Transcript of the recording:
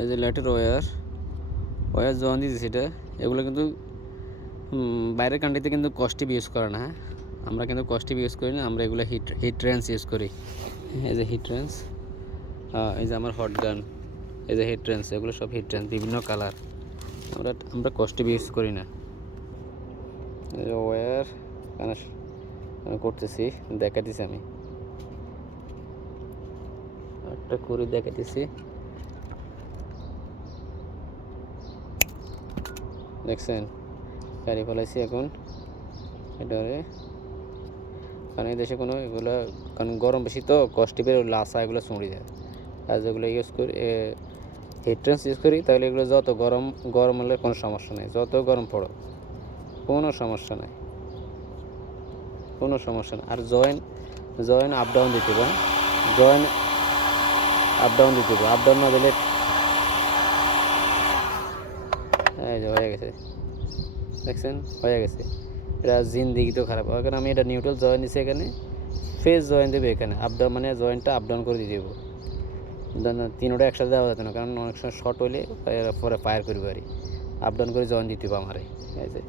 এই যে লাইটের ওয়্যার জয়েন দিয়েছি এটা। এগুলো কিন্তু বাইরের কান্ট্রিতে কিন্তু কস্টিপ ইউজ করে না, হ্যাঁ, আমরা কিন্তু কস্টিপ ইউজ করি না, আমরা এগুলো হিট রেঞ্জ ইউজ করি। এই যে হিট রেঞ্জ, এই যে আমার হট গান, এই যে হিট রেঞ্জ, এগুলো সব হিট রেঞ্জ বিভিন্ন কালার, আমরা কস্টিপ ইউজ করি না। এই যে ওয়্যার কানেক্ট করতেছি, দেখাতেছি আমি একটা করে দেখাতেছি, দেখছেন গাড়ি ফেলাইছি এখন এটারে। কারণ এই দেশে কোনো এগুলো, কারণ গরম বেশি তো কস্টিপের লাসা এগুলো চুঁড়ি যায়। আর যেগুলো ইউজ করি হিট ট্রেন্স ইউজ করি, তাহলে এগুলো যত গরম হলে কোনো সমস্যা নেই, যত গরম পড়ো কোনো সমস্যা নেই, কোনো সমস্যা নেই। আর জয়েন আপ ডাউন দিতে হবে, জয়েন আপ ডাউন দিতে হবে, আপ ডাউন না দিলে এই যে হয়ে গেছে, দেখছেন হয়ে গেছে। এটা জিন্দিগি তো খারাপ, কারণ আমি এটা নিউট্রাল জয়েন দিচ্ছি, এখানে ফেস জয়েন দেবে, এখানে আপ ডাউন মানে জয়েন্টটা আপ ডাউন করে দিয়ে দেবো। তিনোটা একসাথে দেওয়া যেত না, কারণ অনেক সময় শর্ট হইলে পরে ফায়ার করবে পারি, আপ ডাউন করে জয়েন দিতে হবে আমারে। এই যে